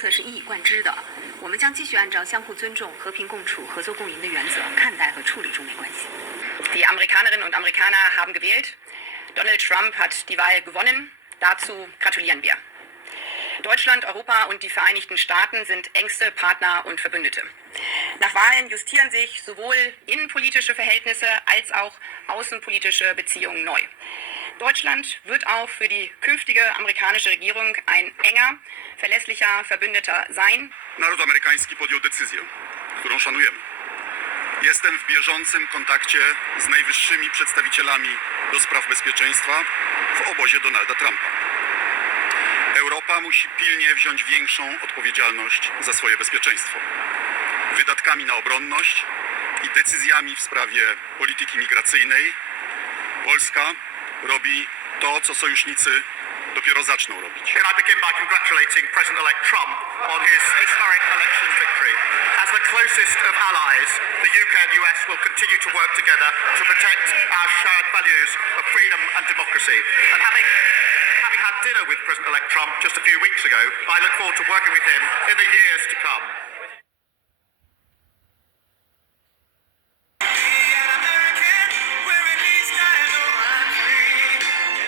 策是一以贯之的，我们将继续按照相互尊重、和平共处、合作共赢的原则看待和处理中美关系。Die Amerikanerinnen und Amerikaner haben gewählt. Donald Trump hat die Wahl gewonnen. Dazu gratulieren wir. Deutschland, Europa und die Vereinigten Staaten sind engste Partner und Verbündete. Nach Wahlen justieren sich sowohl innenpolitische Verhältnisse als auch außenpolitische Beziehungen neu. Deutschland wird auch für die künftige amerikanische Regierung ein enger, verlässlicher Verbündeter sein. Naród amerykański podjął decyzję, którą szanujemy. Jestem w bieżącym kontakcie z najwyższymi przedstawicielami do spraw bezpieczeństwa w obozie Donalda Trumpa. Europa musi pilnie wziąć większą odpowiedzialność za swoje bezpieczeństwo. Wydatkami na obronność i decyzjami w sprawie polityki migracyjnej Polska robi to, co sojusznicy dopiero zaczną robić. Can I begin by congratulating President-elect Trump on his historic election victory. As the closest of allies, the UK and US will continue to work together to protect our shared values of freedom and democracy. And having had dinner with President-elect Trump just a few weeks ago, I look forward to working with him in the years to come.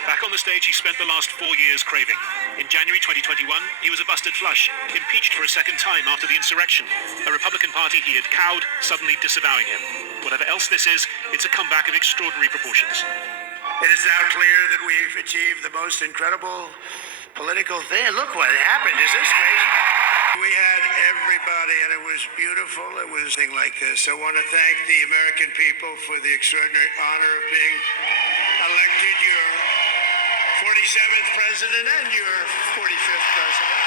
Back on the stage he spent the last 4 years craving. In January 2021, he was a busted flush, impeached for a second time after the insurrection. A Republican Party he had cowed, suddenly disavowing him. Whatever else this is, it's a comeback of extraordinary proportions. It is now clear that we've achieved the most incredible political thing. Look what happened. Is this crazy? We had everybody, and it was beautiful. It was a thing like this. I want to thank the American people for the extraordinary honor of being elected your 47th president and your 45th president.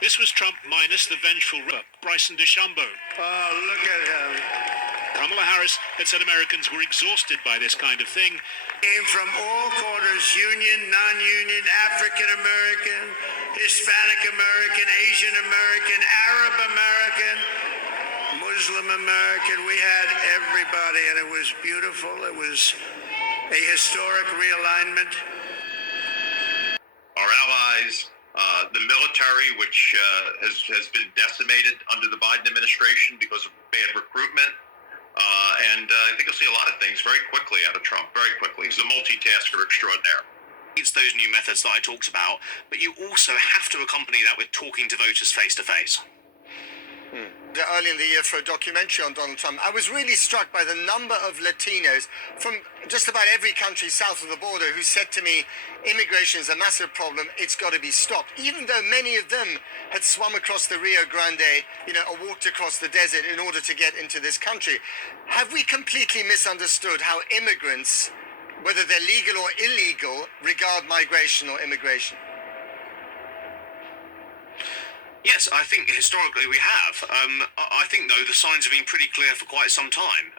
This was Trump minus the vengeful Bryson DeChambeau. Oh, look at him. Kamala Harris had said Americans were exhausted by this kind of thing. Came from all corners, union, non-union, African-American, Hispanic-American, Asian-American, Arab-American, Muslim-American. We had everybody, and it was beautiful. It was a historic realignment. Our allies, the military, which has been decimated under the Biden administration because of bad recruitment. And I think you'll see a lot of things very quickly out of Trump, very quickly. He's a multitasker extraordinaire. It's those new methods that I talked about, but you also have to accompany that with talking to voters face to face. Early in the year for a documentary on Donald Trump, I was really struck by the number of Latinos from just about every country south of the border who said to me, immigration is a massive problem, it's got to be stopped. Even though many of them had swum across the Rio Grande, or walked across the desert in order to get into this country. Have we completely misunderstood how immigrants, whether they're legal or illegal, regard migration or immigration? Yes, I think historically we have. I think, though, the signs have been pretty clear for quite some time.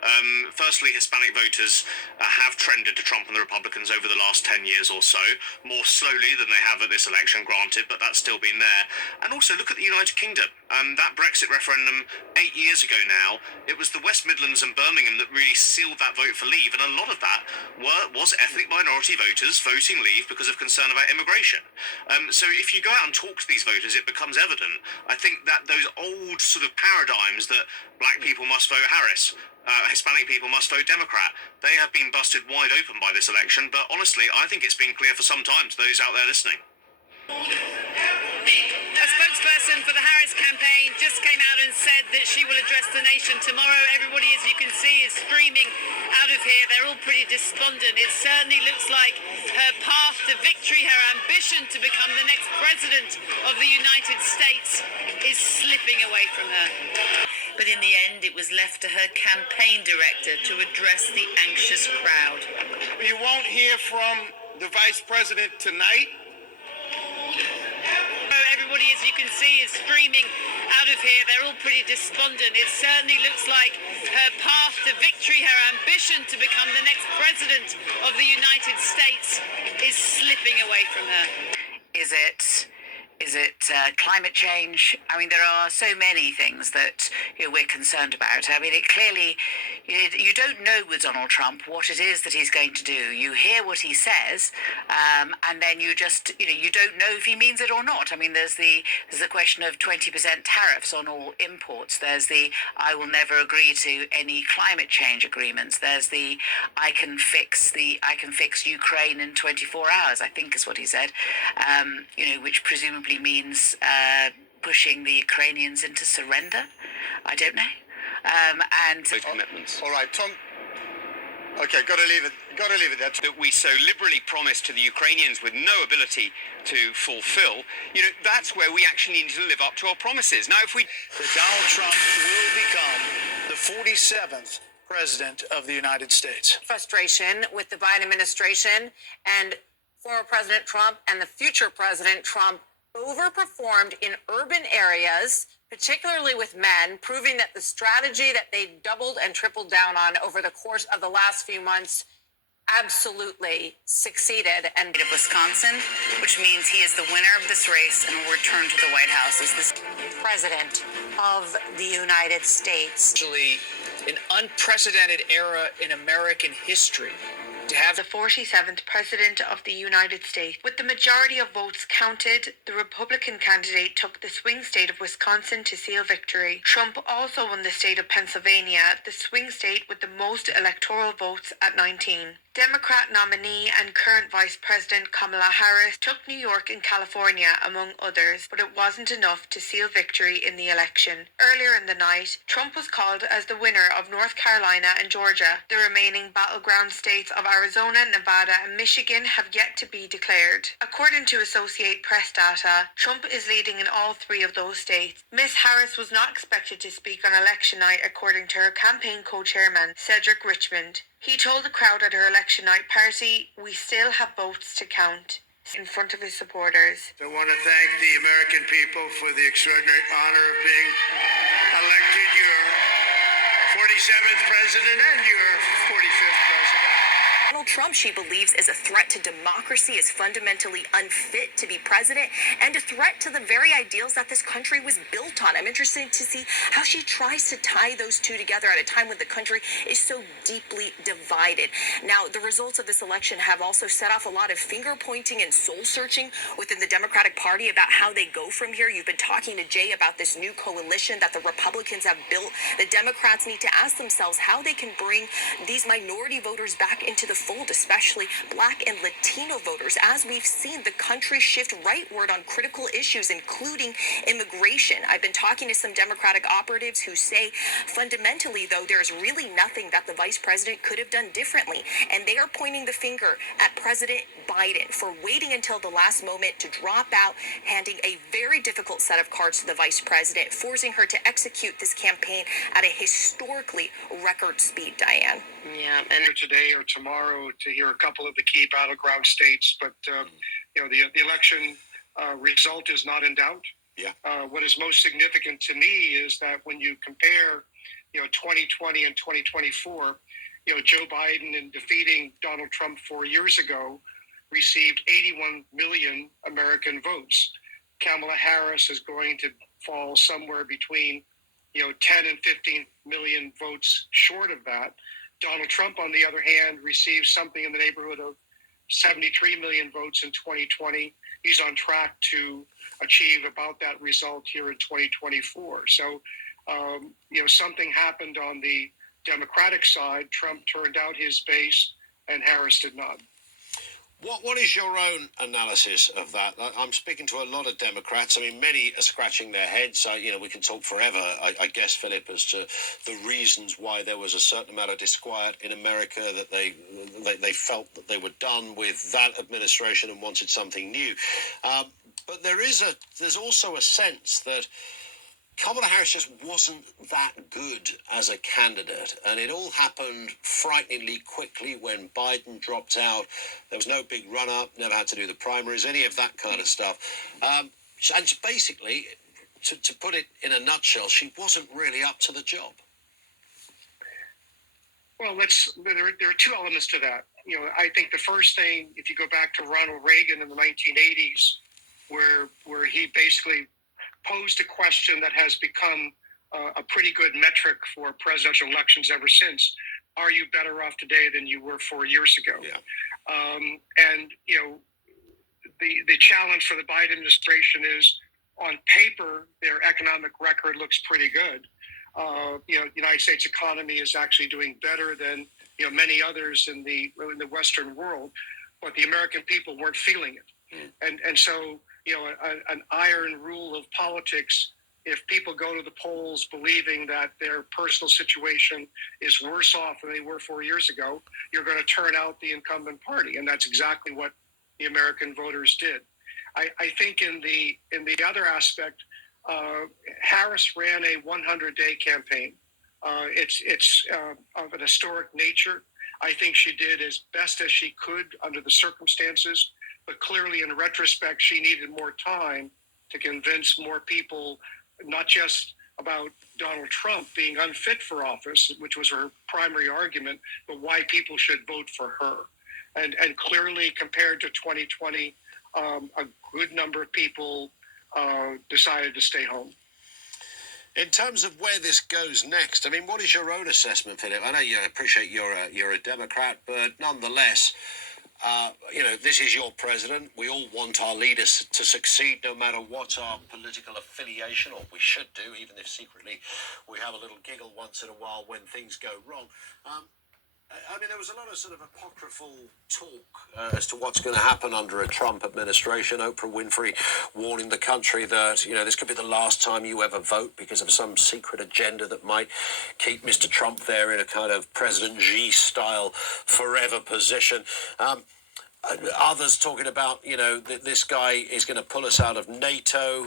Firstly, Hispanic voters have trended to Trump and the Republicans over the last 10 years or so, more slowly than they have at this election, granted, but that's still been there. And also, look at the United Kingdom. That Brexit referendum 8 years ago now, it was the West Midlands and Birmingham that really sealed that vote for Leave, and a lot of that was ethnic minority voters voting Leave because of concern about immigration. So if you go out and talk to these voters, it becomes evident. I think that those old sort of paradigms that black people must vote Harris, Hispanic people must vote Democrat, they have been busted wide open by this election. But honestly, I think it's been clear for some time to those out there listening. A spokesperson for the Harris campaign just came out and said that she will address the nation tomorrow. Everybody, as you can see, is streaming out of here. They're all pretty despondent. It certainly looks like her path to victory, her ambition to become the next president of the United States is slipping away from her. But in the end, it was left to her campaign director to address the anxious crowd. You won't hear from the vice president tonight. Everybody, as you can see, is streaming out of here. They're all pretty despondent. It certainly looks like her path to victory, her ambition to become the next president of the United States is slipping away from her. Is it Is it climate change? I mean, there are so many things that we're concerned about. I mean, it clearly, you don't know with Donald Trump what it is that he's going to do. You hear what he says, and then you just, you don't know if he means it or not. I mean, there's the question of 20% tariffs on all imports. There's the I will never agree to any climate change agreements. There's the I can fix Ukraine in 24 hours, I think is what he said. Which presumably means pushing the Ukrainians into surrender. I don't know. And Those commitments. All right, Tom. Okay, got to leave it there. That we so liberally promised to the Ukrainians with no ability to fulfill, that's where we actually need to live up to our promises. Now, if we... That Donald Trump will become the 47th president of the United States. frustration with the Biden administration and former President Trump and the future President Trump overperformed in urban areas, particularly with men, proving that the strategy that they doubled and tripled down on over the course of the last few months absolutely succeeded. And of Wisconsin, which means he is the winner of this race and will return to the White House as the President of the United States. Actually, an unprecedented era in American history. To have the 47th President of the United States. With the majority of votes counted, the Republican candidate took the swing state of Wisconsin to seal victory. Trump also won the state of Pennsylvania, the swing state with the most electoral votes at 19. Democrat nominee and current Vice President Kamala Harris took New York and California, among others, but it wasn't enough to seal victory in the election. Earlier in the night, Trump was called as the winner of North Carolina and Georgia. The remaining battleground states of Arizona, Nevada, and Michigan have yet to be declared. According to Associated Press data, Trump is leading in all three of those states. Ms. Harris was not expected to speak on election night, according to her campaign co-chairman, Cedric Richmond. He told the crowd at her election night party, "We still have votes to count," in front of his supporters. I want to thank the American people for the extraordinary honor of being elected your 47th president and your 45th president. Donald Trump, she believes, is a threat to democracy, is fundamentally unfit to be president, and a threat to the very ideals that this country was built on. I'm interested to see how she tries to tie those two together at a time when the country is so deeply divided. Now, the results of this election have also set off a lot of finger-pointing and soul-searching within the Democratic Party about how they go from here. You've been talking to Jay about this new coalition that the Republicans have built. The Democrats need to ask themselves how they can bring these minority voters back into the fold, especially Black and Latino voters, as we've seen the country shift rightward on critical issues, including immigration. I've been talking to some Democratic operatives who say fundamentally, though, there's really nothing that the vice president could have done differently. And they are pointing the finger at President Biden for waiting until the last moment to drop out, handing a very difficult set of cards to the vice president, forcing her to execute this campaign at a historically record speed, Diane. Yeah, and today or tomorrow to hear a couple of the key battleground states, but the election result is not in doubt. Yeah. What is most significant to me is that when you compare, 2020 and 2024, Joe Biden, in defeating Donald Trump 4 years ago, received 81 million American votes. Kamala Harris is going to fall somewhere between 10 and 15 million votes short of that. Donald Trump, on the other hand, received something in the neighborhood of 73 million votes in 2020. He's on track to achieve about that result here in 2024. So, something happened on the Democratic side. Trump turned out his base and Harris did not. What is your own analysis of that? I'm speaking to a lot of Democrats. I mean, many are scratching their heads. We can talk forever, I guess, Philip, as to the reasons why there was a certain amount of disquiet in America, that they felt that they were done with that administration and wanted something new. But there's also a sense that Kamala Harris just wasn't that good as a candidate, and it all happened frighteningly quickly when Biden dropped out. There was no big run-up, never had to do the primaries, any of that kind of stuff. And basically, to put it in a nutshell, she wasn't really up to the job. Well, there are two elements to that. I think the first thing, if you go back to Ronald Reagan in the 1980s, where he basically posed a question that has become a pretty good metric for presidential elections ever since. Are you better off today than you were 4 years ago? Yeah. And the challenge for the Biden administration is, on paper, their economic record looks pretty good. The United States economy is actually doing better than many others in the Western world, but the American people weren't feeling it. And so an iron rule of politics: if people go to the polls believing that their personal situation is worse off than they were 4 years ago, you're going to turn out the incumbent party, and that's exactly what the American voters did. I think in the other aspect, Harris ran a 100-day campaign. It's of an historic nature. I think she did as best as she could under the circumstances, but clearly in retrospect, she needed more time to convince more people, not just about Donald Trump being unfit for office, which was her primary argument, but why people should vote for her. And clearly, compared to 2020, a good number of people decided to stay home. In terms of where this goes next, I mean, what is your own assessment, Philip? I know you appreciate you're a Democrat, but nonetheless, this is your president. We all want our leaders to succeed, no matter what our political affiliation, or we should do, even if secretly we have a little giggle once in a while when things go wrong. I mean, there was a lot of sort of apocryphal talk as to what's going to happen under a Trump administration. Oprah Winfrey warning the country that, this could be the last time you ever vote because of some secret agenda that might keep Mr. Trump there in a kind of President Xi style forever position. Others talking about, this guy is going to pull us out of NATO,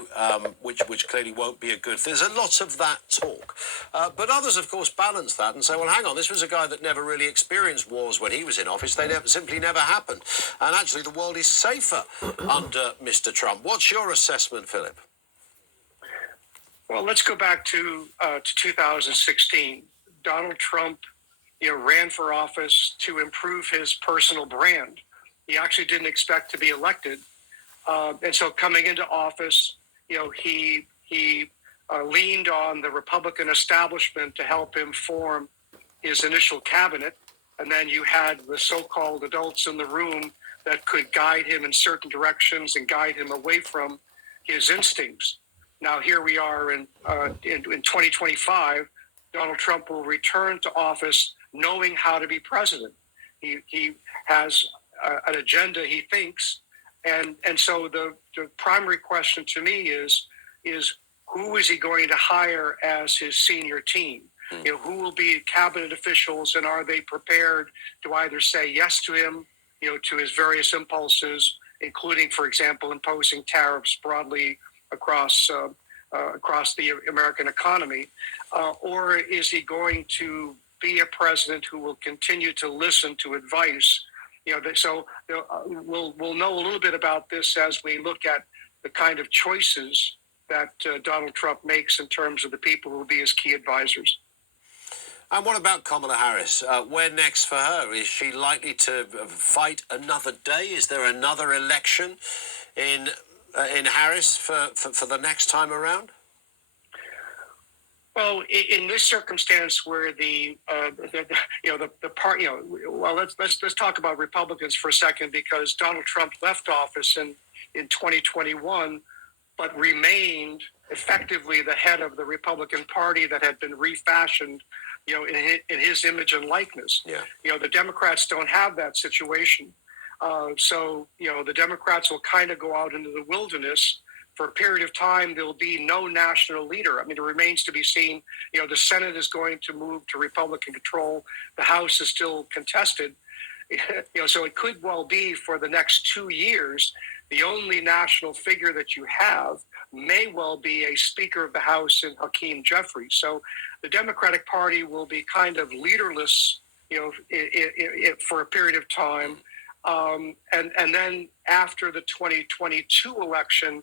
which clearly won't be a good thing. There's a lot of that talk. But others, of course, balance that and say, well, hang on, this was a guy that never really experienced wars when he was in office. They simply never happened. And actually, the world is safer under Mr. Trump. What's your assessment, Philip? Well, let's go back to 2016. Donald Trump, ran for office to improve his personal brand. He actually didn't expect to be elected. And so coming into office, he leaned on the Republican establishment to help him form his initial cabinet. And then you had the so-called adults in the room that could guide him in certain directions and guide him away from his instincts. Now, here we are in 2025. Donald Trump will return to office knowing how to be president. He has an agenda, he thinks, and so the primary question to me is who is he going to hire as his senior team? Who will be cabinet officials, and are they prepared to either say yes to him, to his various impulses, including, for example, imposing tariffs broadly across the American economy, or is he going to be a president who will continue to listen to advice? We'll know a little bit about this as we look at the kind of choices that Donald Trump makes in terms of the people who will be his key advisors. And what about Kamala Harris? Where next for her? Is she likely to fight another day? Is there another election in Harris for the next time around? Well, in this circumstance where let's talk about Republicans for a second, because Donald Trump left office in 2021, but remained effectively the head of the Republican Party that had been refashioned, in his image and likeness. Yeah. The Democrats don't have that situation. So the Democrats will kind of go out into the wilderness. For a period of time, there will be no national leader. I mean, it remains to be seen. The Senate is going to move to Republican control. The House is still contested. So it could well be for the next 2 years, the only national figure that you have may well be a Speaker of the House in Hakeem Jeffries. So the Democratic Party will be kind of leaderless, for a period of time. And then after the 2022 election,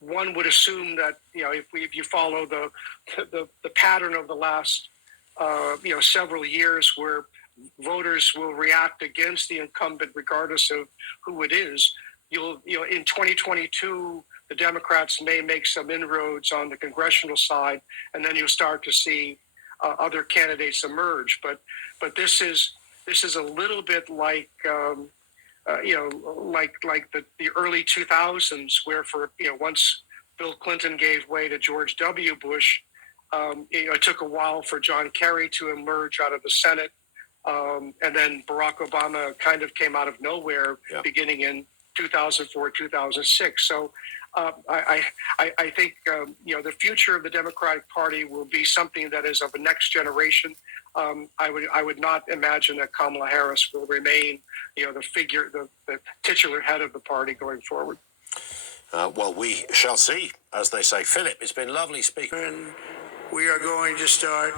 one would assume that if you follow the pattern of the last several years, where voters will react against the incumbent regardless of who it is, in 2022, the Democrats may make some inroads on the congressional side, and then you'll start to see other candidates emerge. But this is a little bit like like the early 2000s, where once Bill Clinton gave way to George W. Bush, it took a while for John Kerry to emerge out of the Senate, and then Barack Obama kind of came out of nowhere, beginning in 2004, 2006. So I think the future of the Democratic Party will be something that is of a next generation. I would not imagine that Kamala Harris will remain, the titular head of the party going forward. Well, we shall see, as they say. Philip, it's been lovely speaking. And we are going to start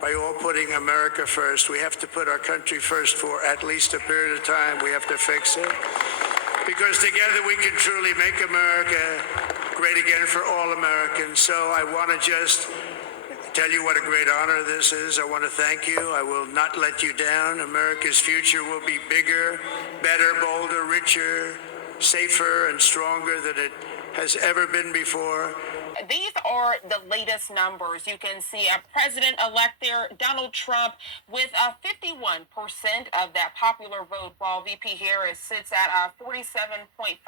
by all putting America first. We have to put our country first for at least a period of time. We have to fix it. Because together we can truly make America great again for all Americans. So I want to just tell you what a great honor this is. I want to thank you. I will not let you down. America's future will be bigger, better, bolder, richer, safer, and stronger than it has ever been before. These are the latest numbers. You can see President-elect there, Donald Trump, with 51% of that popular vote, while VP Harris sits at 47.5%.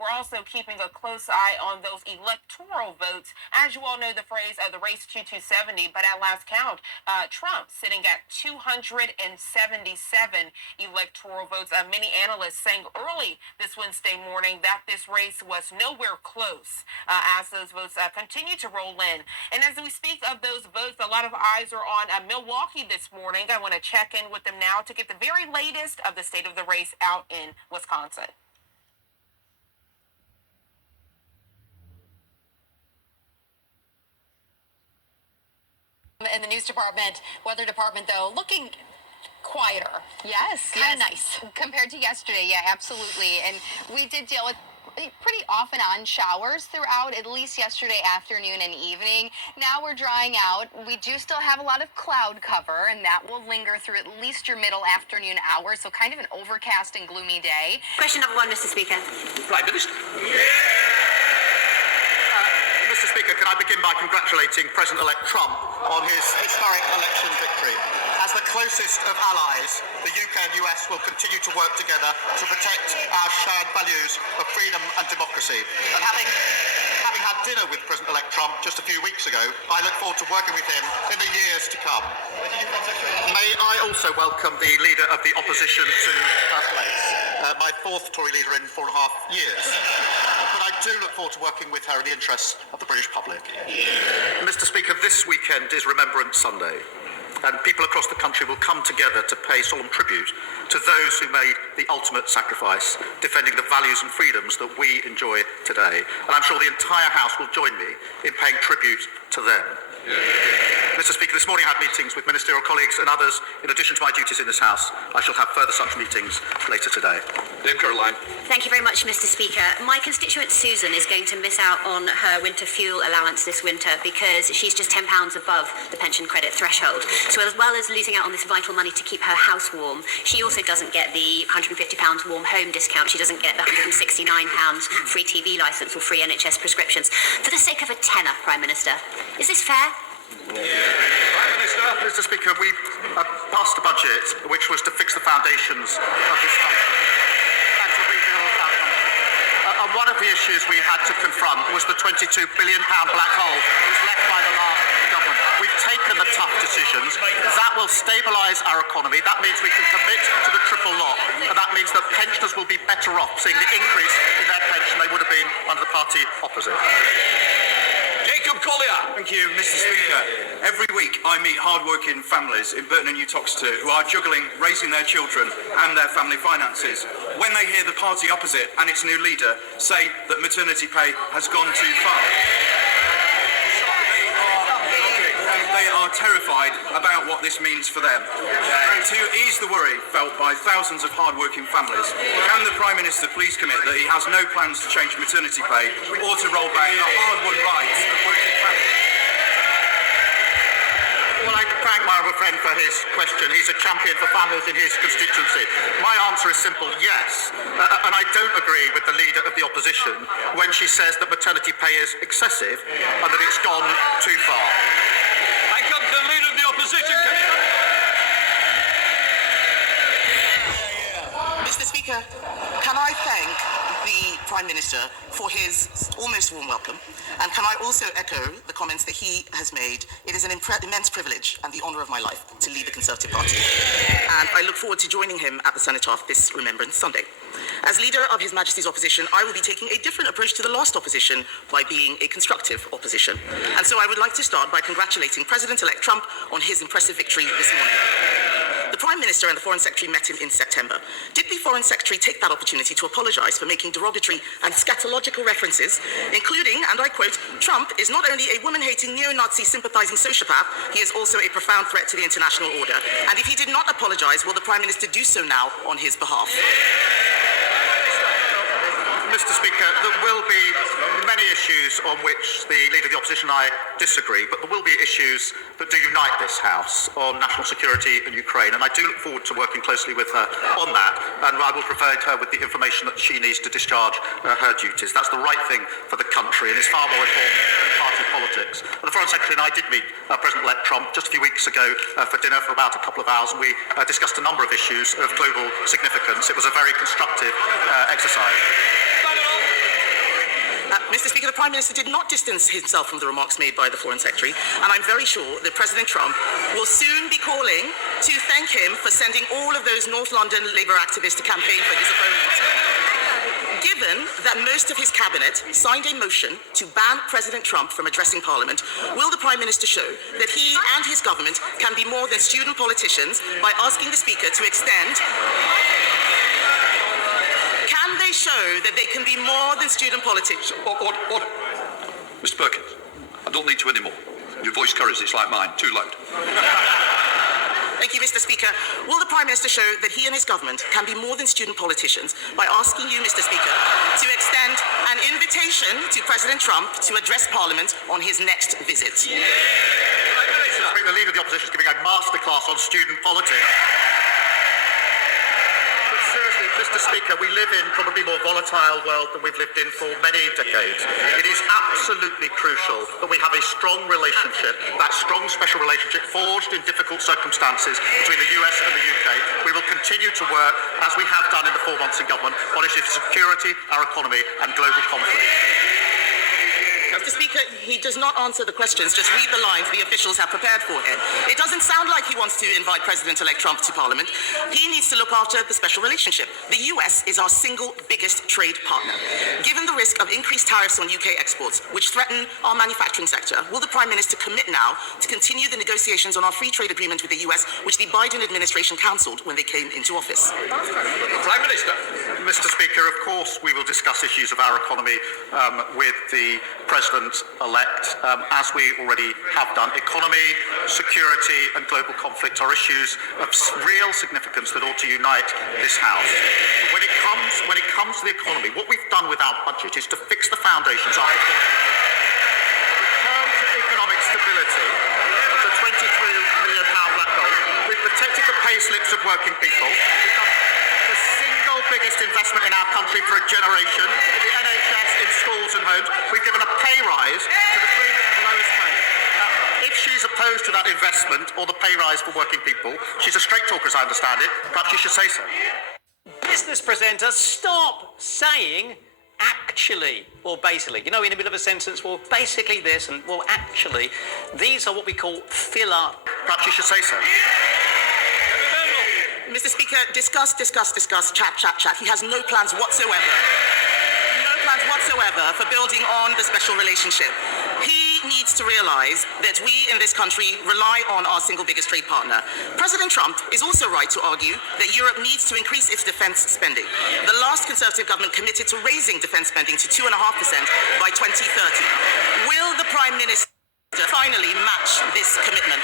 We're also keeping a close eye on those electoral votes. As you all know, the phrase the race to 270, but at last count, Trump sitting at 277 electoral votes. Many analysts saying early this Wednesday morning that this race was nowhere close as those votes continue to roll in. And as we speak of those votes, a lot of eyes are on Milwaukee this morning. I want to check in with them now to get the very latest of the state of the race out in Wisconsin. In the news department, weather department, though, looking quieter. Yes, kind of nice. Compared to yesterday, yeah, absolutely. And we did deal with pretty off and on showers throughout, at least yesterday afternoon and evening. Now we're drying out. We do still have a lot of cloud cover, and that will linger through at least your middle afternoon hours, so kind of an overcast and gloomy day. Question number 1, Mr. Speaker. Prime Minister. Mr. Speaker, can I begin by congratulating President-elect Trump on his historic election victory. As the closest of allies, the UK and US will continue to work together to protect our shared values of freedom and democracy. And having had dinner with President-elect Trump just a few weeks ago, I look forward to working with him in the years to come. May I also welcome the leader of the opposition to her place, my fourth Tory leader in 4.5 years. But I do look forward to working with her in the interests of the British public. Mr. Speaker, this weekend is Remembrance Sunday, and people across the country will come together to pay solemn tribute to those who made the ultimate sacrifice, defending the values and freedoms that we enjoy today. And I'm sure the entire House will join me in paying tribute to them. Mr. Speaker, this morning I had meetings with ministerial colleagues and others. In addition to my duties in this House, I shall have further such meetings later today. Dame Caroline. Thank you very much, Mr. Speaker. My constituent Susan is going to miss out on her winter fuel allowance this winter because she's just £10 above the pension credit threshold. So as well as losing out on this vital money to keep her house warm, she also doesn't get the £150 warm home discount. She doesn't get the £169 free TV licence or free NHS prescriptions. For the sake of a tenner, Prime Minister, is this fair? Prime Minister. Mr. Speaker, we passed a budget which was to fix the foundations of this country and to rebuild our country. And one of the issues we had to confront was the £22 billion black hole that was left by the last government. We've taken the tough decisions. That will stabilise our economy. That means we can commit to the triple lock. And that means that pensioners will be better off seeing the increase in their pension they would have been under the party opposite. Collier. Thank you, Mr. Speaker. Every week I meet hard-working families in Burton and New Toxteth who are juggling raising their children and their family finances. When they hear the party opposite and its new leader say that maternity pay has gone too far, they are terrified about what this means for them. To ease the worry felt by thousands of hard-working families, can the Prime Minister please commit that he has no plans to change maternity pay or to roll back the hard-won rights of working families? Well, I thank my other friend for his question. He's a champion for families in his constituency. My answer is simple, yes. And I don't agree with the leader of the opposition when she says that maternity pay is excessive and that it's gone too far. I come to the leader of the opposition. Mr. Speaker, can I thank the Prime Minister for his almost warm welcome, and can I also echo the comments that he has made. It is an immense privilege and the honour of my life to lead the Conservative Party, and I look forward to joining him at the Cenotaph this Remembrance Sunday. As leader of His Majesty's opposition, I will be taking a different approach to the last opposition by being a constructive opposition. And so I would like to start by congratulating President-elect Trump on his impressive victory this morning. The Prime Minister and the Foreign Secretary met him in September. Did the Foreign Secretary take that opportunity to apologise for making derogatory and scatological references, including, and I quote, Trump is not only a woman-hating, neo-Nazi sympathising sociopath, he is also a profound threat to the international order. And if he did not apologise, will the Prime Minister do so now on his behalf? Mr. Speaker, there will be many issues on which the Leader of the Opposition and I disagree, but there will be issues that do unite this House on national security and Ukraine, and I do look forward to working closely with her on that, and I will provide her with the information that she needs to discharge her duties. That's the right thing for the country, and is far more important than party politics. And the Foreign Secretary and I did meet President-elect Trump just a few weeks ago for dinner for about a couple of hours, and we discussed a number of issues of global significance. It was a very constructive exercise. Mr. Speaker, the Prime Minister did not distance himself from the remarks made by the Foreign Secretary, and I'm very sure that President Trump will soon be calling to thank him for sending all of those North London Labour activists to campaign for his opponent. Given that most of his cabinet signed a motion to ban President Trump from addressing Parliament, will the Prime Minister show that he and his government can be more than student politicians by asking the Speaker to extend... Can they show that they can be more than student politics? Order. Mr. Perkins, I don't need to anymore. Your voice carries, it's like mine, too loud. Thank you, Mr. Speaker. Will the Prime Minister show that he and his government can be more than student politicians by asking you, Mr. Speaker, to extend an invitation to President Trump to address Parliament on his next visit? I think the Leader of the Opposition is giving a masterclass on student politics. Seriously, Mr. Speaker, we live in probably more volatile world than we've lived in for many decades. It is absolutely crucial that we have a strong relationship, that strong special relationship forged in difficult circumstances between the US and the UK. We will continue to work, as we have done in the 4 months in government, on issues of security, our economy and global conflict. Mr. Speaker, he does not answer the questions, just read the lines the officials have prepared for him. It doesn't sound like he wants to invite President-elect Trump to Parliament. He needs to look after the special relationship. The US is our single biggest trade partner. Given the risk of increased tariffs on UK exports, which threaten our manufacturing sector, will the Prime Minister commit now to continue the negotiations on our free trade agreement with the US, which the Biden administration cancelled when they came into office? Prime Minister. Mr. Speaker, of course we will discuss issues of our economy with the President-elect, as we already have done. Economy, security and global conflict are issues of real significance that ought to unite this House. But when it comes to the economy, what we've done with our budget is to fix the foundations after return to economic stability of the £23 million black hole. We've protected the pay slips of working people. We've done the single biggest investment in our country for a generation in the NHS, in schools and homes. We've given a pay rise to the 3 million lowest paid. If she's opposed to that investment or the pay rise for working people, she's a straight talker as I understand it, perhaps she should say so. Business presenters, stop saying actually or basically. You know, in the middle of a sentence, well, basically this and well, actually. These are what we call filler. Perhaps you should say so. Mr. Speaker, discuss, chat. He has no plans whatsoever. No plans whatsoever for building on the special relationship. He needs to realise that we in this country rely on our single biggest trade partner. President Trump is also right to argue that Europe needs to increase its defence spending. The last Conservative government committed to raising defence spending to 2.5% by 2030. Will the Prime Minister finally match this commitment?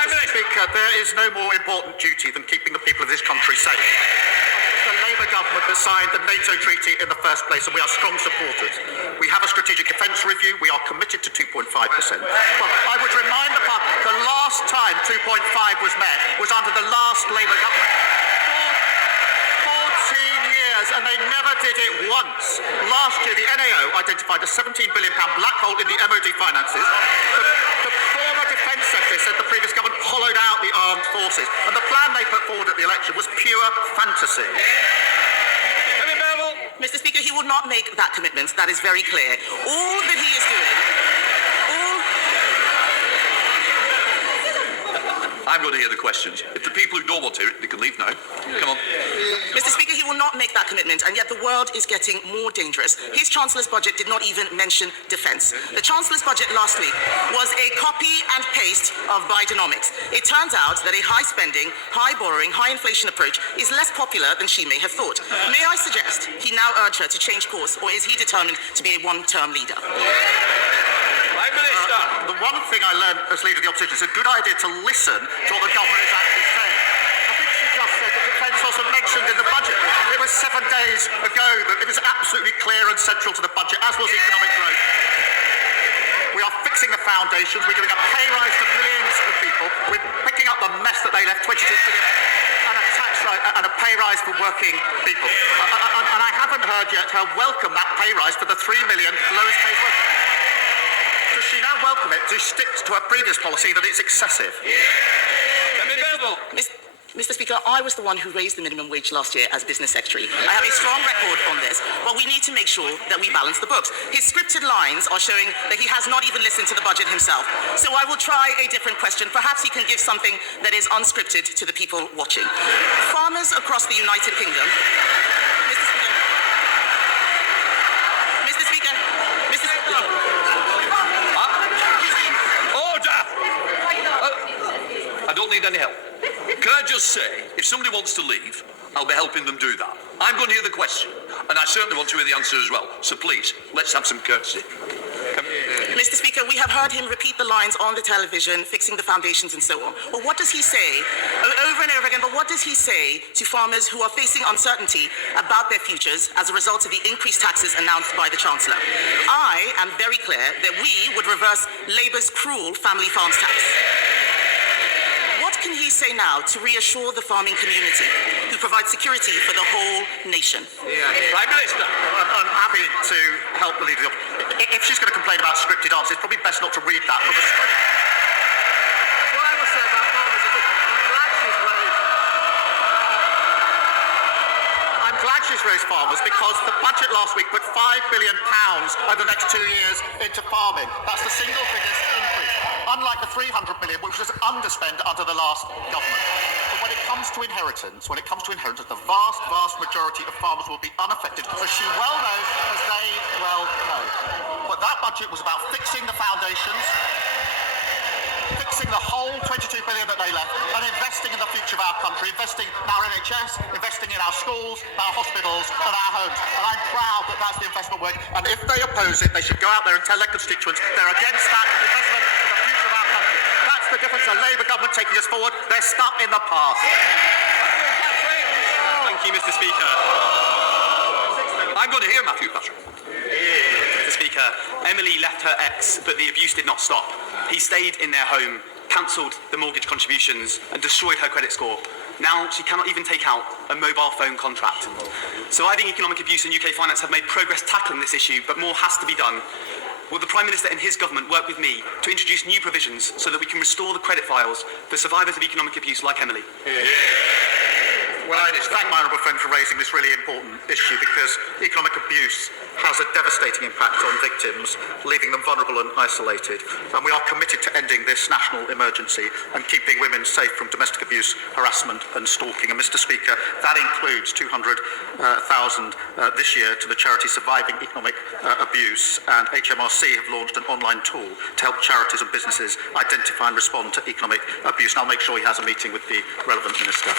Mr. Speaker, there is no more important duty than keeping the people of this country safe. The Labour Labour government that signed the NATO treaty in the first place, and we are strong supporters. We have a strategic defence review. We are committed to 2.5%. Well, I would remind the public, the last time 2.5 was met was under the last Labour government. 14 years, and they never did it once. Last year, the NAO identified a £17 billion black hole in the MOD finances. The former Defence Secretary said the previous government hollowed out the armed forces, and the plan they put forward at the election was pure fantasy. Mr. Speaker, he will not make that commitment. That is very clear. All that he is doing, I'm going to hear the questions. If the people who don't want to hear it, they can leave now. Come on. Mr. Speaker, he will not make that commitment, and yet the world is getting more dangerous. His Chancellor's budget did not even mention defence. The Chancellor's budget last week was a copy and paste of Bidenomics. It turns out that a high spending, high borrowing, high inflation approach is less popular than she may have thought. May I suggest he now urge her to change course, or is he determined to be a one-term leader? The one thing I learned as leader of the opposition is a good idea to listen to what the government is actually saying. I think she just said that defence wasn't mentioned in the budget. It was 7 days ago, but it was absolutely clear and central to the budget, as was economic growth. We are fixing the foundations. We're giving a pay rise to millions of people. We're picking up the mess that they left, 22 billion, and a tax rise and a pay rise for working people. And I haven't heard yet her welcome that pay rise for the 3 million lowest paid workers. Does she now welcome it? Does she stick to her previous policy that it's excessive? Mr. Speaker, I was the one who raised the minimum wage last year as Business Secretary. I have a strong record on this, but we need to make sure that we balance the books. His scripted lines are showing that he has not even listened to the budget himself. So I will try a different question. Perhaps he can give something that is unscripted to the people watching. Farmers across the United Kingdom... Mr. Speaker... Order! I don't need any help. Can I just say, if somebody wants to leave, I'll be helping them do that. I'm going to hear the question, and I certainly want to hear the answer as well. So please, let's have some courtesy. Mr. Speaker, we have heard him repeat the lines on the television, fixing the foundations and so on. But what does he say, over and over again, but what does he say to farmers who are facing uncertainty about their futures as a result of the increased taxes announced by the Chancellor? I am very clear that we would reverse Labour's cruel family farms tax. What can he say now to reassure the farming community who provide security for the whole nation? Prime Minister. I'm happy to help the leader. If she's going to complain about scripted answers, it's probably best not to read that from the script. What I will say about farmers is that I'm glad she's raised farmers, because the budget last week put £5 billion over the next 2 years into farming. That's the single biggest increase. Unlike the 300 million, which was underspent under the last government. But when it comes to inheritance, the vast majority of farmers will be unaffected, as she well knows, as they well know. But that budget was about fixing the foundations, fixing the whole 22 billion that they left, and investing in the future of our country, investing in our NHS, investing in our schools, our hospitals, and our homes. And I'm proud that that's the investment work. And if they oppose it, they should go out there and tell their constituents they're against that investment in the future of our country. That's the difference. A Labour government taking us forward. They're stuck in the past. Thank you, Mr. Speaker. I'm going to hear Matthew Patrick. Mr. Speaker, Emily left her ex, but the abuse did not stop. He stayed in their home, cancelled the mortgage contributions, and destroyed her credit score. Now she cannot even take out a mobile phone contract. Surviving economic abuse and UK finance have made progress tackling this issue, but more has to be done. Will the Prime Minister and his government work with me to introduce new provisions so that we can restore the credit files for survivors of economic abuse like Emily? Well, I thank my honourable friend for raising this really important issue, because economic abuse has a devastating impact on victims, leaving them vulnerable and isolated. And we are committed to ending this national emergency and keeping women safe from domestic abuse, harassment and stalking. And Mr. Speaker, that includes 200,000 this year to the charity Surviving Economic Abuse, and HMRC have launched an online tool to help charities and businesses identify and respond to economic abuse. And I'll make sure he has a meeting with the relevant minister.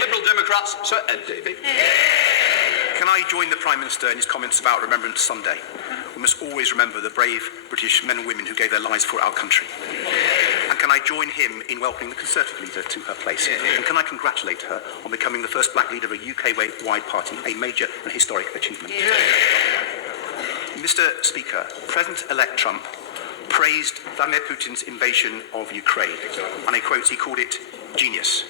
Liberal Democrats, Sir Ed Davey. Can I join the Prime Minister in his comments about Remembrance Sunday? We must always remember the brave British men and women who gave their lives for our country. And can I join him in welcoming the Conservative leader to her place? And can I congratulate her on becoming the first black leader of a UK-wide party, a major and historic achievement? Mr. Speaker, President-elect Trump praised Vladimir Putin's invasion of Ukraine, and I quote, he called it genius.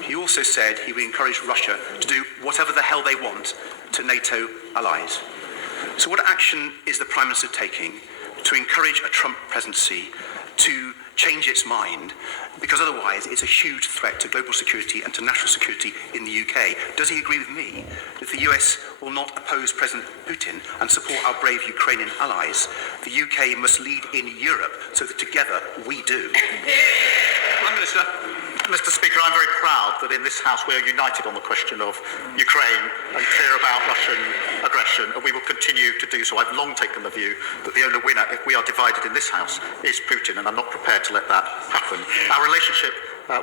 He also said he would encourage Russia to do whatever the hell they want to NATO allies. So what action is the Prime Minister taking to encourage a Trump presidency to change its mind? Because otherwise it's a huge threat to global security and to national security in the UK. Does he agree with me that the US will not oppose President Putin and support our brave Ukrainian allies? The UK must lead in Europe so that together we do. Prime Minister. Mr. Speaker, I'm very proud that in this House we are united on the question of Ukraine and clear about Russian aggression, and we will continue to do so. I've long taken the view that the only winner, if we are divided in this House, is Putin, and I'm not prepared to let that happen. Our relationship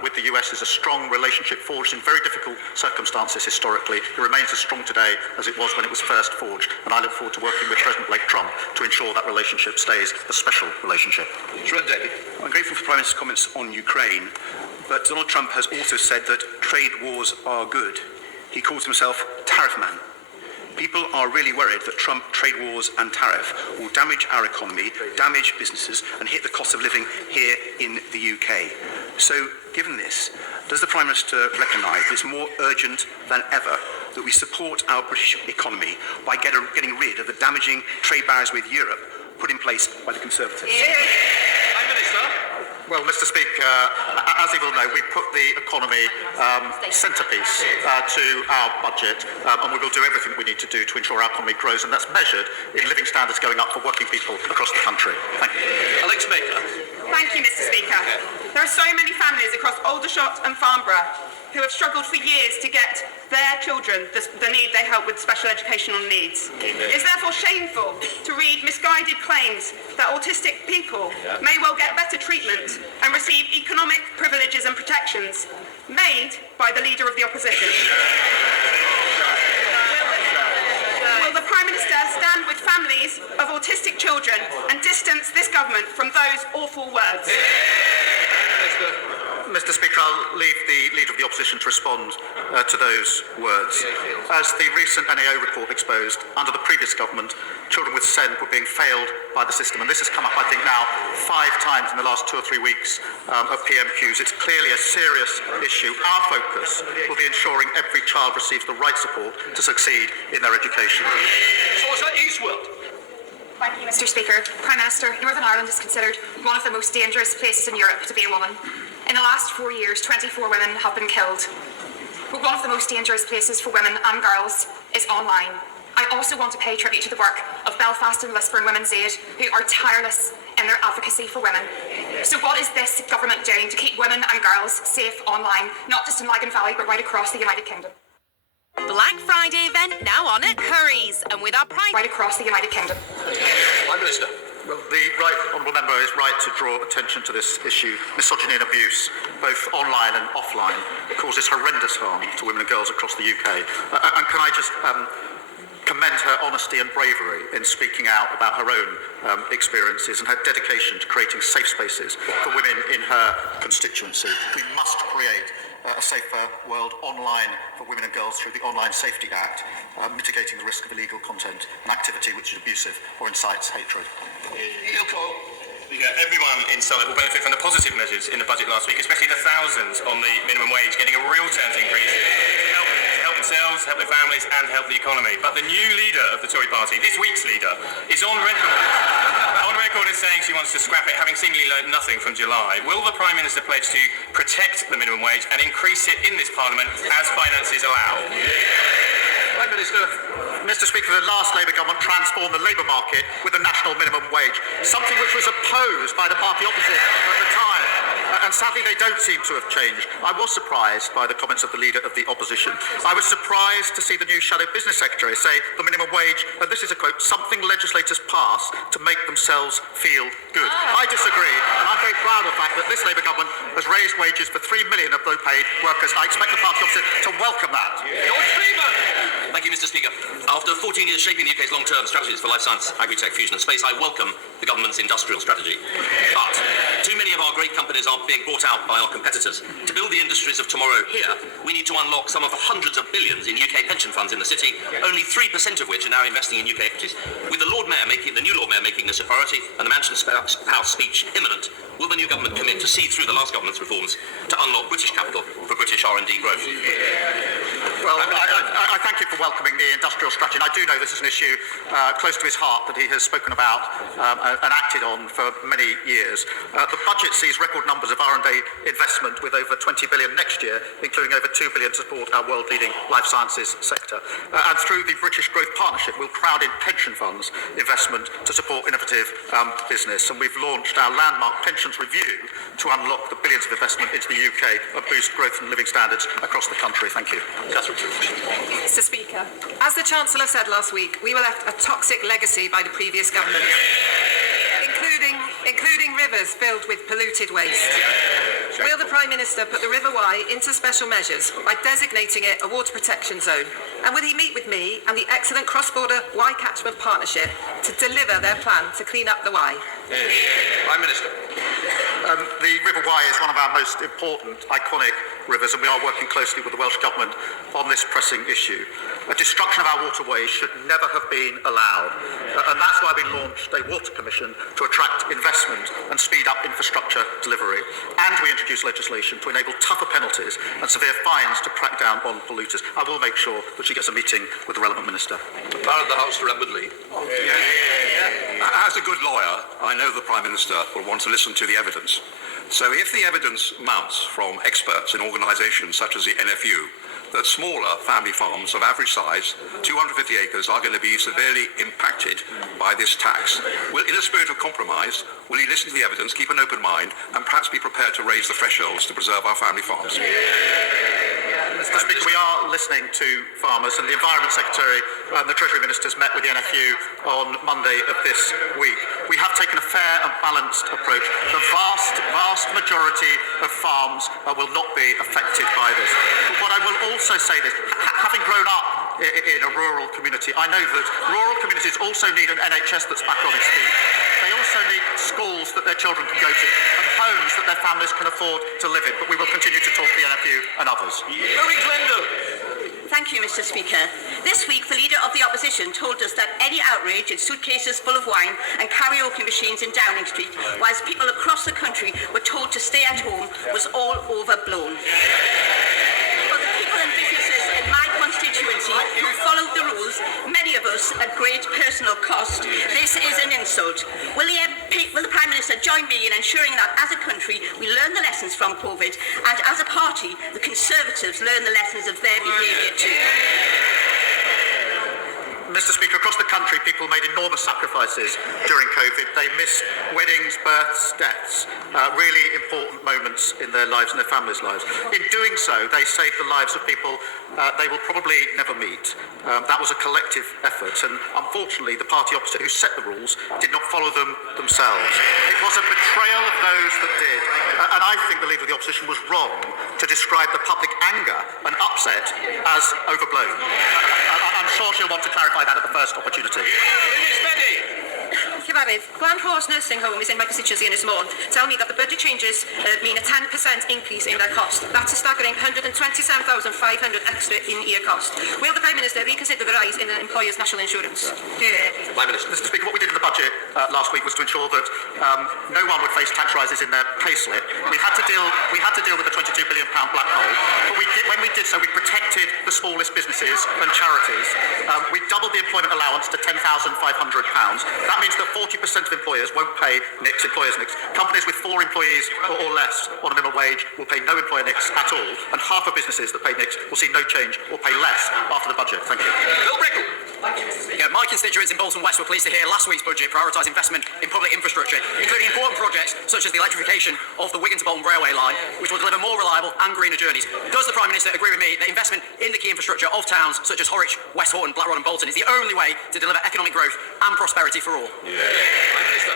with the US is a strong relationship forged in very difficult circumstances historically. It remains as strong today as it was when it was first forged, and I look forward to working with President-elect Trump to ensure that relationship stays a special relationship. David. I'm grateful for the Prime Minister's comments on Ukraine, but Donald Trump has also said that trade wars are good. He calls himself tariff man. People are really worried that Trump trade wars and tariff will damage our economy, damage businesses, and hit the cost of living here in the UK. So, given this, does the Prime Minister recognise it's more urgent than ever that we support our British economy by getting rid of the damaging trade barriers with Europe put in place by the Conservatives? Prime Minister. Well, Mr. Speaker, as you will know, we put the economy centrepiece to our budget, and we will do everything we need to do to ensure our economy grows, and that's measured in living standards going up for working people across the country. Thank you. Alex Baker. Thank you, Mr. Speaker. There are so many families across Aldershot and Farnborough who have struggled for years to get their children the need they help with special educational needs. It's therefore shameful to read misguided claims that autistic people may well get better treatment and receive economic privileges and protections made by the Leader of the Opposition. Will the Prime Minister stand with families of autistic children and distance this government from those awful words? Mr. Speaker, I'll leave the Leader of the Opposition to respond to those words. As the recent NAO report exposed, under the previous government, children with SEND were being failed by the system, and this has come up, I think, now 5 times in the last 2 or 3 weeks of PMQs. It's clearly a serious issue. Our focus will be ensuring every child receives the right support to succeed in their education. So is that Eastworld? Thank you, Mr. Speaker. Prime Minister, Northern Ireland is considered one of the most dangerous places in Europe to be a woman. In the last 4 years, 24 women have been killed. But one of the most dangerous places for women and girls is online. I also want to pay tribute to the work of Belfast and Lisburn Women's Aid, who are tireless in their advocacy for women. So what is this government doing to keep women and girls safe online, not just in Lagan Valley, but right across the United Kingdom? Black Friday event now on at Curry's, and with our price right across the United Kingdom. Prime Minister. Well, the right honourable member is right to draw attention to this issue. Misogyny and abuse, both online and offline, causes horrendous harm to women and girls across the UK. And can I just commend her honesty and bravery in speaking out about her own experiences and her dedication to creating safe spaces for women in her constituency. We must create a safer world online for women and girls through the Online Safety Act, mitigating the risk of illegal content and activity which is abusive or incites hatred. Everyone in Southwark will benefit from the positive measures in the budget last week, especially the thousands on the minimum wage, getting a real terms increase to help themselves, help their families and help the economy. But the new leader of the Tory party, this week's leader, is on record as saying she wants to scrap it, having seemingly learned nothing from July. Will the Prime Minister pledge to protect the minimum wage and increase it in this Parliament as finances allow? Prime Minister. Mr. Speaker, the last Labour government transformed the labour market with the national minimum wage, something which was opposed by the party opposite at the time. And sadly, they don't seem to have changed. I was surprised by the comments of the Leader of the Opposition. I was surprised to see the new Shadow Business Secretary say the minimum wage, and this is a quote, something legislators pass to make themselves feel good. I disagree, and I'm very proud of the fact that this Labour government has raised wages for 3 million of low-paid workers. I expect the party opposite to welcome that. Thank you, Mr. Speaker. After 14 years shaping the UK's long-term strategies for life science, agri-tech, fusion and space, I welcome the government's industrial strategy. But too many of our great companies are being bought out by our competitors. To build the industries of tomorrow here, we need to unlock some of the hundreds of billions in UK pension funds in the city, only 3% of which are now investing in UK equities. With the Lord Mayor the new Lord Mayor making this a priority and the Mansion House speech imminent, will the new government commit to see through the last government's reforms to unlock British capital for British R&D growth? Well, I thank you for welcoming the industrial strategy. And I do know this is an issue close to his heart that he has spoken about and acted on for many years. The budget sees record numbers of R&D investment with over 20 billion next year, including over 2 billion to support our world-leading life sciences sector. And through the British Growth Partnership, we'll crowd in pension funds investment to support innovative business. And we've launched our landmark pensions review to unlock the billions of investment into the UK and boost growth and living standards across the country. Thank you. Mr. Speaker, as the Chancellor said last week, we were left a toxic legacy by the previous government, including rivers filled with polluted waste. Will the Prime Minister put the River Wye into special measures by designating it a water protection zone? And will he meet with me and the excellent cross-border Wye Catchment Partnership to deliver their plan to clean up the Wye? Prime Minister. The River Wye is one of our most important, iconic rivers, and we are working closely with the Welsh Government on this pressing issue. A destruction of our waterways should never have been allowed, and that's why we launched a Water Commission to attract investment and speed up infrastructure delivery. And we introduced legislation to enable tougher penalties and severe fines to crack down on polluters. I will make sure that she gets a meeting with the relevant minister. The power of the House to remotely. As a good lawyer, I know the Prime Minister will want to listen to the evidence. So if the evidence mounts from experts in organisations such as the NFU that smaller family farms of average size, 250 acres, are going to be severely impacted by this tax, in a spirit of compromise, will he listen to the evidence, keep an open mind, and perhaps be prepared to raise the thresholds to preserve our family farms? Mr. Speaker, we are listening to farmers, and the Environment Secretary and the Treasury Ministers met with the NFU on Monday of this week. We have taken a fair and balanced approach. The vast majority of farms will not be affected by this. But what I will also say is, having grown up in a rural community, I know that rural communities also need an NHS that's back on its feet. They also need schools that their children can go to and homes that their families can afford to live in. But we will continue to talk to the NFU and others. Thank you, Mr. Speaker. This week, the Leader of the Opposition told us that any outrage in suitcases full of wine and karaoke machines in Downing Street, whilst people across the country were told to stay at home, was all overblown. For the people and businesses in my constituency who followed the rules, many of us at great personal cost, this is an insult. Will the Prime Minister join me in ensuring that as a country we learn the lessons from COVID, and as a party the Conservatives learn the lessons of their behaviour too? Mr. Speaker, across the country, people made enormous sacrifices during COVID. They missed weddings, births, deaths, really important moments in their lives and their families' lives. In doing so, they saved the lives of people they will probably never meet. That was a collective effort, and unfortunately, the party opposite who set the rules did not follow them themselves. It was a betrayal of those that did, and I think the Leader of the Opposition was wrong to describe the public anger and upset as overblown. I'm sure she'll want to clarify that at the first opportunity. Cyfarwydd, Glan Horse Nursing Home is in my constituency in Ysmôn. Tell me that the budget changes mean a 10% increase in their cost. That's a staggering 127,500 extra in-year cost. Will the Prime Minister reconsider the rise in the employers' national insurance? Prime Minister. Mr. Speaker, what we did in the budget last week was to ensure that no one would face tax rises in their payslip. We had to deal with the £22 billion black hole, but when we did so, we protected the smallest businesses and charities. We doubled the employment allowance to £10,500. That means that 40% of employers won't pay employers' NICs. Companies with 4 employees or less on a minimum wage will pay no employer NICs at all, and half of businesses that pay NICs will see no change or pay less after the budget. Thank you. Bill Brickle. Yeah, my constituents in Bolton West were pleased to hear last week's budget prioritise investment in public infrastructure, including important projects such as the electrification of the Wigan to Bolton railway line, which will deliver more reliable and greener journeys. Does the Prime Minister agree with me that investment in the key infrastructure of towns such as Horwich, West Horton, Blackrod and Bolton is the only way to deliver economic growth and prosperity for all?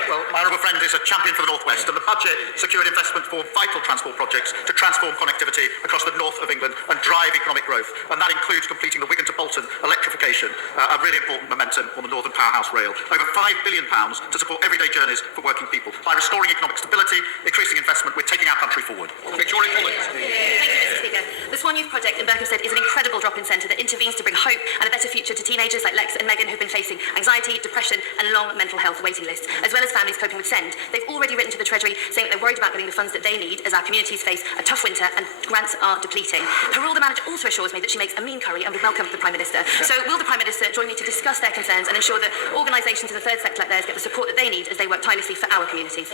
Well, my honourable friend is a champion for the North West, and the budget secured investment for vital transport projects to transform connectivity across the north of England and drive economic growth, and that includes completing the Wigan to Bolton electrification, a really important momentum on the Northern Powerhouse Rail. Over £5 billion to support everyday journeys for working people. By restoring economic stability, increasing investment, we're taking our country forward. Victoria Collins. Thank you, Mr. Speaker. The Swan Youth Project in Berkhamsted is an incredible drop-in centre that intervenes to bring hope and a better future to teenagers like Lex and Megan who've been facing anxiety, depression and long mental health waiting lists, as well as families coping with SEND. They've already written to the Treasury saying that they're worried about getting the funds that they need as our communities face a tough winter and grants are depleting. Her rule, the manager, also assures me that she makes a mean curry and would welcome the Prime Minister. So will the Prime Minister join me to discuss their concerns and ensure that organisations in the third sector like theirs get the support that they need as they work tirelessly for our communities?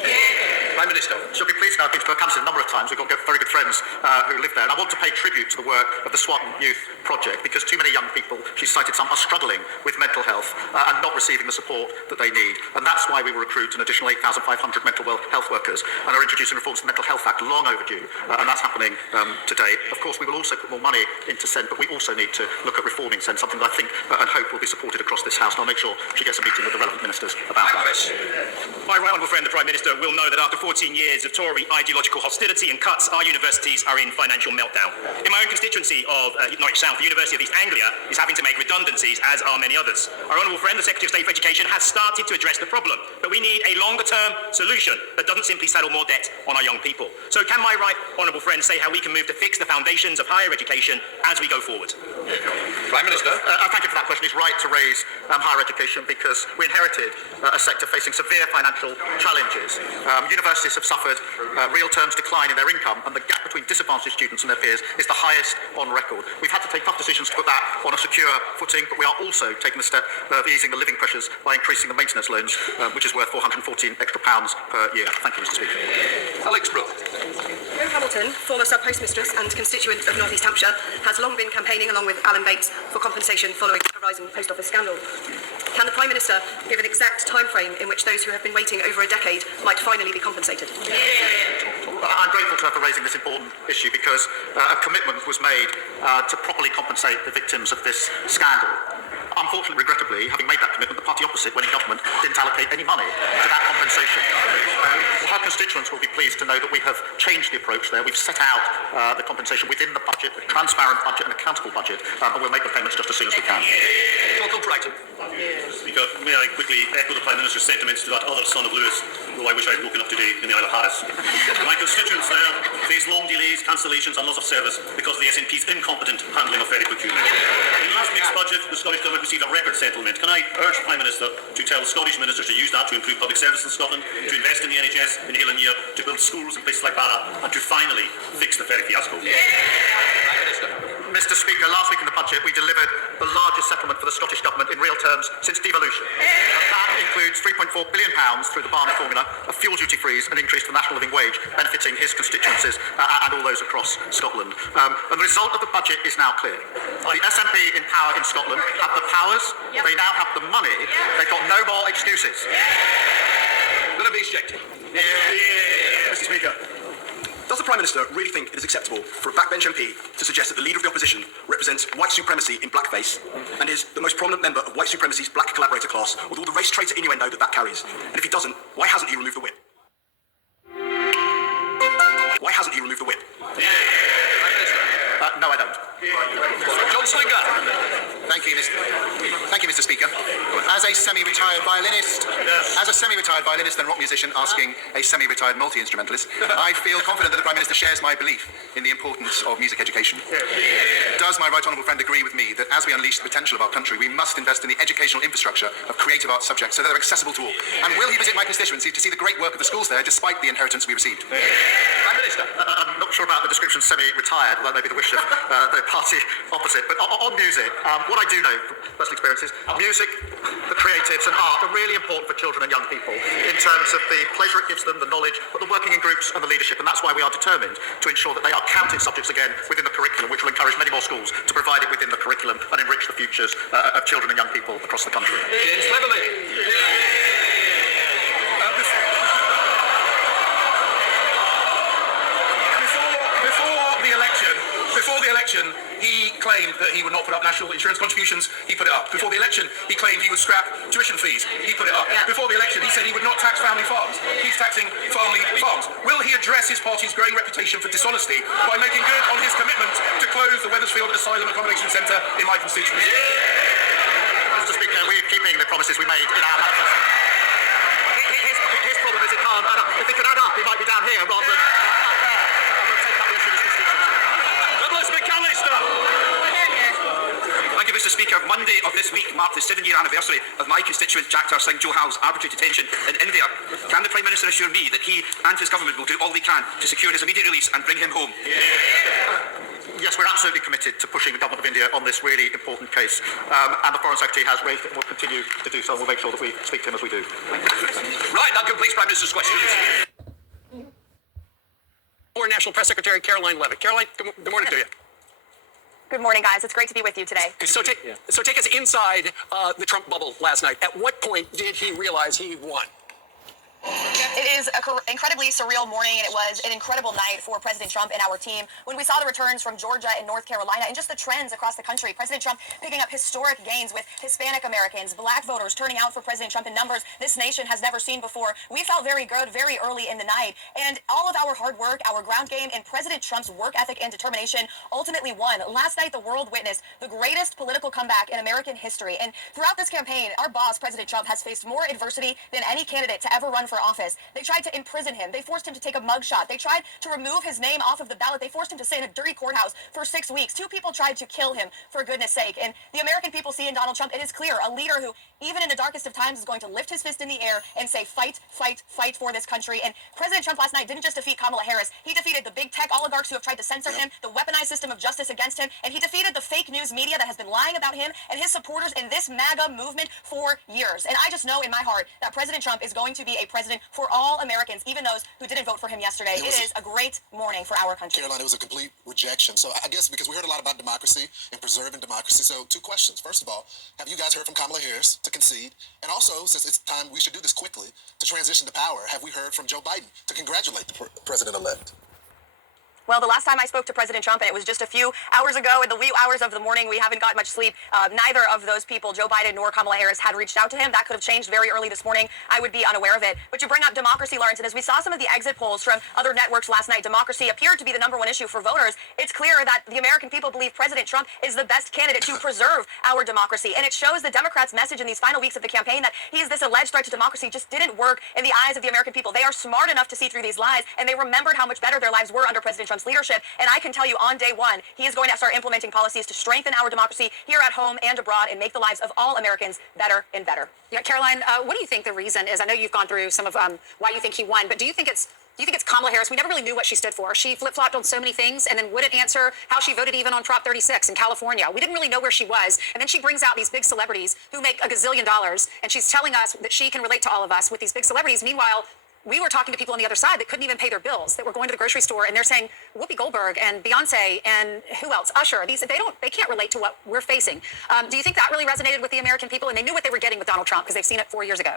Prime Minister. She'll be pleased now. I've been to Berkhamsted a number of times. We've got very good friends who live there. And I want to pay tribute to the work of the Swan Youth Project because too many young people, she's cited some, are struggling with mental health and not receiving the support that they need. And that's why we will recruit an additional 8,500 mental health workers and are introducing reforms to the Mental Health Act, long overdue. And that's happening today. Of course, we will also put more money into SEND, but we also need to look at reforming SEND, something that I think and hope will be supported across this House. And I'll make sure she gets a meeting with the relevant ministers about that. My right honourable friend, the Prime Minister, will know that after 14 years of Tory ideological hostility and cuts, our universities are in financial meltdown. In my own constituency of Norwich South, the University of East Anglia is having to make redundancies, as are many others. Our honourable friend, the Secretary of State for Education, has started to address the problem, but we need a longer-term solution that doesn't simply settle more debt on our young people. So can my right honourable friend say how we can move to fix the foundations of higher education as we go forward? Prime Minister. Thank you for that question. It's right to raise higher education because we inherited a sector facing severe financial challenges. Universities have suffered real terms decline in their income, and the gap between disadvantaged students and their peers is the highest on record. We've had to take tough decisions to put that on a secure footing, but we are also taking the step of easing the living pressures by increasing the maintenance loans, which is worth £414 extra per year. Thank you, Mr. Speaker. Alex Brooke. Joe Hamilton, former sub-postmistress and constituent of North East Hampshire, has long been campaigning along with Alan Bates for compensation following the Horizon Post Office scandal. Can the Prime Minister give an exact time frame in which those who have been waiting over a decade might finally be compensated? I'm grateful to her for raising this important issue because a commitment was made to properly compensate the victims of this scandal. Unfortunately, regrettably, having made that commitment, the party opposite, when in government, didn't allocate any money to that compensation. Her constituents will be pleased to know that we have changed the approach there. We've set out the compensation within the budget, a transparent budget, an accountable budget, and we'll make the payments just as soon as we can. Speaker, may I quickly echo the Prime Minister's sentiments to that other son of Lewis, who I wish I'd woken up today in the Isle of Harris. My constituents there face long delays, cancellations and loss of service because of the SNP's incompetent handling of ferry procurement. In last week's budget, the Scottish Government received a record settlement. Can I urge the Prime Minister to tell Scottish ministers to use that to improve public service in Scotland, to invest in the NHS in Hill and Muir, to build schools in places like Barra, and to finally fix the ferry fiasco? Mr. Speaker, last week in the budget we delivered the largest settlement for the Scottish Government in real terms since devolution. That includes £3.4 billion through the Barney formula, a fuel duty freeze, and an increase to the national living wage, benefiting his constituencies and all those across Scotland. And the result of the budget is now clear. The SNP in power in Scotland have the powers, they now have the money, they've got no more excuses. Mr. Speaker, does the Prime Minister really think it is acceptable for a backbench MP to suggest that the Leader of the Opposition represents white supremacy in blackface and is the most prominent member of white supremacy's black collaborator class, with all the race traitor innuendo that carries? And if he doesn't, why hasn't he removed the whip? Why hasn't he removed the whip? No, I don't. John Swinger. Thank you, Mr. Speaker. As a semi-retired violinist and rock musician asking a semi-retired multi-instrumentalist, I feel confident that the Prime Minister shares my belief in the importance of music education. Does my right honourable friend agree with me that as we unleash the potential of our country, we must invest in the educational infrastructure of creative arts subjects so that they're accessible to all? And will he visit my constituency to see the great work of the schools there, despite the inheritance we received? Prime Minister. I'm not sure about the description semi-retired, although that may be the wish of the party opposite. But on music, what what I do know from personal experiences. Music, the creatives and art are really important for children and young people in terms of the pleasure it gives them, the knowledge, but the working in groups and the leadership. And that's why we are determined to ensure that they are counted subjects again within the curriculum, which will encourage many more schools to provide it within the curriculum and enrich the futures of children and young people across the country. James Cleverly. Before the election, he claimed that he would not put up national insurance contributions. He put it up. Before the election, he claimed he would scrap tuition fees. He put it up. Before the election, he said he would not tax family farms. He's taxing family farms. Will he address his party's growing reputation for dishonesty by making good on his commitment to close the Wethersfield Asylum Accommodation Centre in my constituency? Mr. Speaker, we're keeping the promises we made in our manifesto. His problem is it can't add up. If it could add up, he might be down here rather than up there. I'm going to take up the issue of his constituency. Thank you, Mr. Speaker. Monday of this week marked the 7-year anniversary of my constituent Jagtar Singh Johal's arbitrary detention in India. Can the Prime Minister assure me that he and his government will do all they can to secure his immediate release and bring him home? Yes, we're absolutely committed to pushing the Government of India on this really important case. And the Foreign Secretary has raised it and will continue to do so, and we'll make sure that we speak to him as we do. Right, that completes Prime Minister's questions. National Press Secretary Caroline Levitt. Caroline, good morning to you. Good morning, guys. It's great to be with you today. So take us inside the Trump bubble last night. At what point did he realize he won? It is an incredibly surreal morning, and it was an incredible night for President Trump and our team. When we saw the returns from Georgia and North Carolina and just the trends across the country, President Trump picking up historic gains with Hispanic Americans, black voters turning out for President Trump in numbers this nation has never seen before. We felt very good very early in the night, and all of our hard work, our ground game, and President Trump's work ethic and determination ultimately won. Last night, the world witnessed the greatest political comeback in American history, and throughout this campaign, our boss, President Trump, has faced more adversity than any candidate to ever run for office. They tried to imprison him. They forced him to take a mugshot. They tried to remove his name off of the ballot. They forced him to sit in a dirty courthouse for 6 weeks. 2 people tried to kill him, for goodness sake. And the American people see in Donald Trump, it is clear, a leader who, even in the darkest of times, is going to lift his fist in the air and say, fight, fight, fight for this country. And President Trump last night didn't just defeat Kamala Harris. He defeated the big tech oligarchs who have tried to censor him, the weaponized system of justice against him, and he defeated the fake news media that has been lying about him and his supporters in this MAGA movement for years. And I just know in my heart that President Trump is going to be a president for all Americans, even those who didn't vote for him yesterday. It is a great morning for our country. Caroline, it was a complete rejection. So I guess because we heard a lot about democracy and preserving democracy. So 2 questions. First of all, have you guys heard from Kamala Harris to concede? And also, since it's time we should do this quickly, to transition to power, have we heard from Joe Biden to congratulate the president-elect? Well, the last time I spoke to President Trump, and it was just a few hours ago, in the wee hours of the morning, we haven't got much sleep. Neither of those people, Joe Biden nor Kamala Harris, had reached out to him. That could have changed very early this morning. I would be unaware of it. But you bring up democracy, Lawrence, and as we saw some of the exit polls from other networks last night, democracy appeared to be the #1 issue for voters. It's clear that the American people believe President Trump is the best candidate to preserve our democracy. And it shows the Democrats' message in these final weeks of the campaign that he's this alleged threat to democracy just didn't work in the eyes of the American people. They are smart enough to see through these lies, and they remembered how much better their lives were under President Trump's leadership. And I can tell you on day one, he is going to start implementing policies to strengthen our democracy here at home and abroad and make the lives of all Americans better and better. Yeah, Caroline, what do you think the reason is? I know you've gone through some of why you think he won, but do you think it's Kamala Harris? We never really knew what she stood for. She flip-flopped on so many things and then wouldn't answer how she voted even on Prop 36 in California. We didn't really know where she was. And then she brings out these big celebrities who make $1 gazillion, and she's telling us that she can relate to all of us with these big celebrities. Meanwhile, we were talking to people on the other side that couldn't even pay their bills, that were going to the grocery store, and they're saying Whoopi Goldberg and Beyonce and who else? Usher. They can't relate to what we're facing. Do you think that really resonated with the American people, and they knew what they were getting with Donald Trump because they've seen it 4 years ago?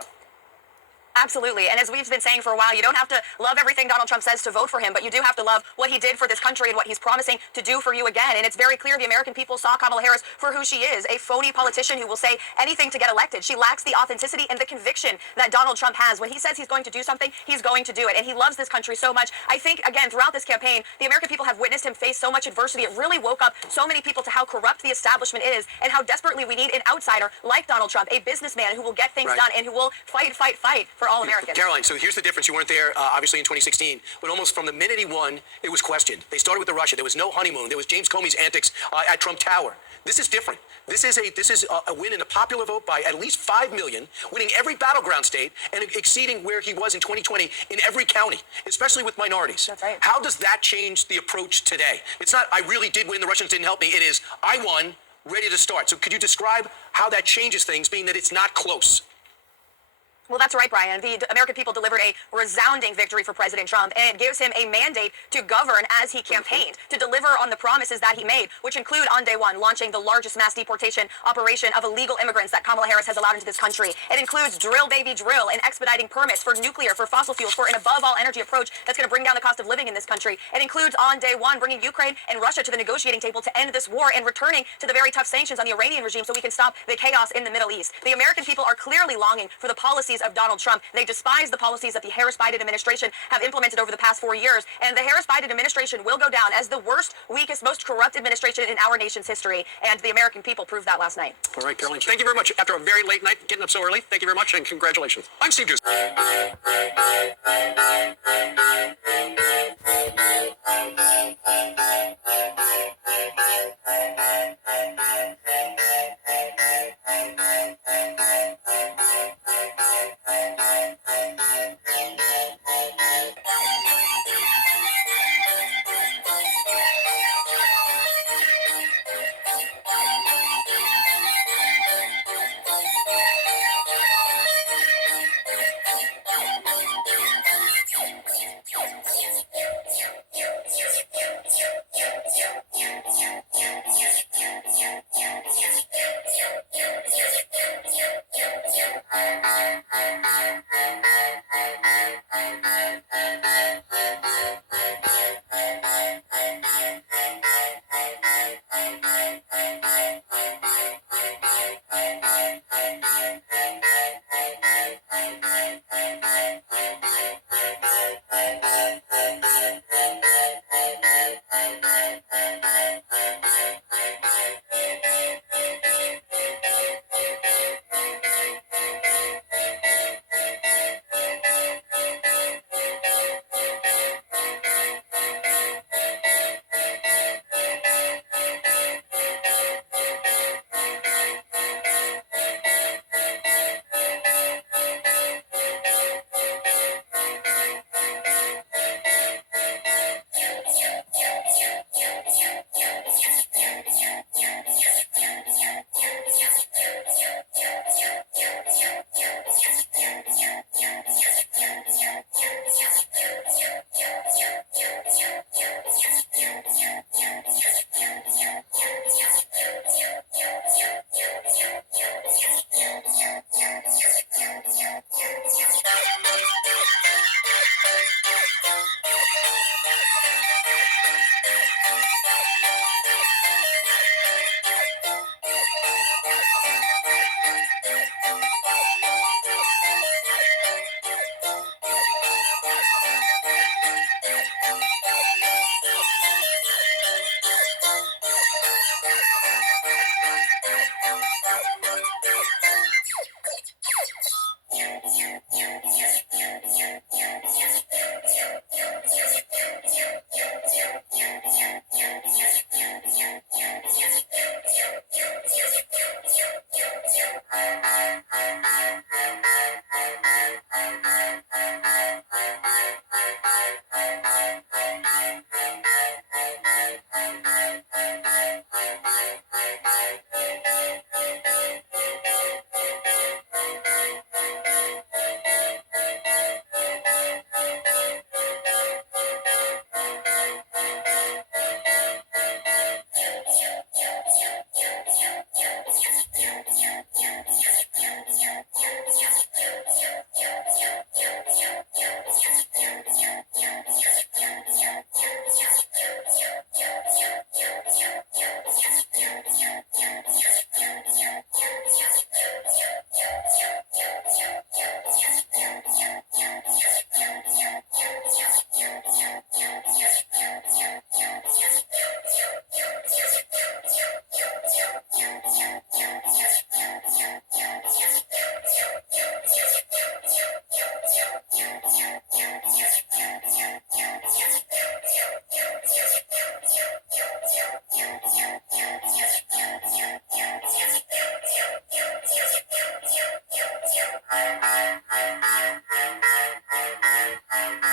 Absolutely. And as we've been saying for a while, you don't have to love everything Donald Trump says to vote for him, but you do have to love what he did for this country and what he's promising to do for you again. And it's very clear the American people saw Kamala Harris for who she is, a phony politician who will say anything to get elected. She lacks the authenticity and the conviction that Donald Trump has. When he says he's going to do something, he's going to do it. And he loves this country so much. I think, again, throughout this campaign, the American people have witnessed him face so much adversity. It really woke up so many people to how corrupt the establishment is and how desperately we need an outsider like Donald Trump, a businessman who will get things done and who will fight for all Americans. Caroline, so here's the difference. You weren't there, obviously, in 2016, but almost from the minute he won, it was questioned. They started with the Russia. There was no honeymoon. There was James Comey's antics at Trump Tower. This is different. This is a win in a popular vote by at least 5 million, winning every battleground state and exceeding where he was in 2020 in every county, especially with minorities. That's right. How does that change the approach today? It's not, I really did win, the Russians didn't help me. It is, I won, ready to start. So could you describe how that changes things, being that it's not close? Well, that's right, Brian. The American people delivered a resounding victory for President Trump, and it gives him a mandate to govern as he campaigned, to deliver on the promises that he made, which include on day one launching the largest mass deportation operation of illegal immigrants that Kamala Harris has allowed into this country. It includes drill, baby, drill, and expediting permits for nuclear, for fossil fuels, for an above-all energy approach that's going to bring down the cost of living in this country. It includes on day one bringing Ukraine and Russia to the negotiating table to end this war and returning to the very tough sanctions on the Iranian regime so we can stop the chaos in the Middle East. The American people are clearly longing for the policies of Donald Trump. They despise the policies that the Harris-Biden administration have implemented over the past 4 years, and the Harris-Biden administration will go down as the worst, weakest, most corrupt administration in our nation's history, and the American people proved that last night. All right, Caroline, thank you very much. After a very late night, getting up so early, thank you very much, and congratulations. I'm Steve Juice.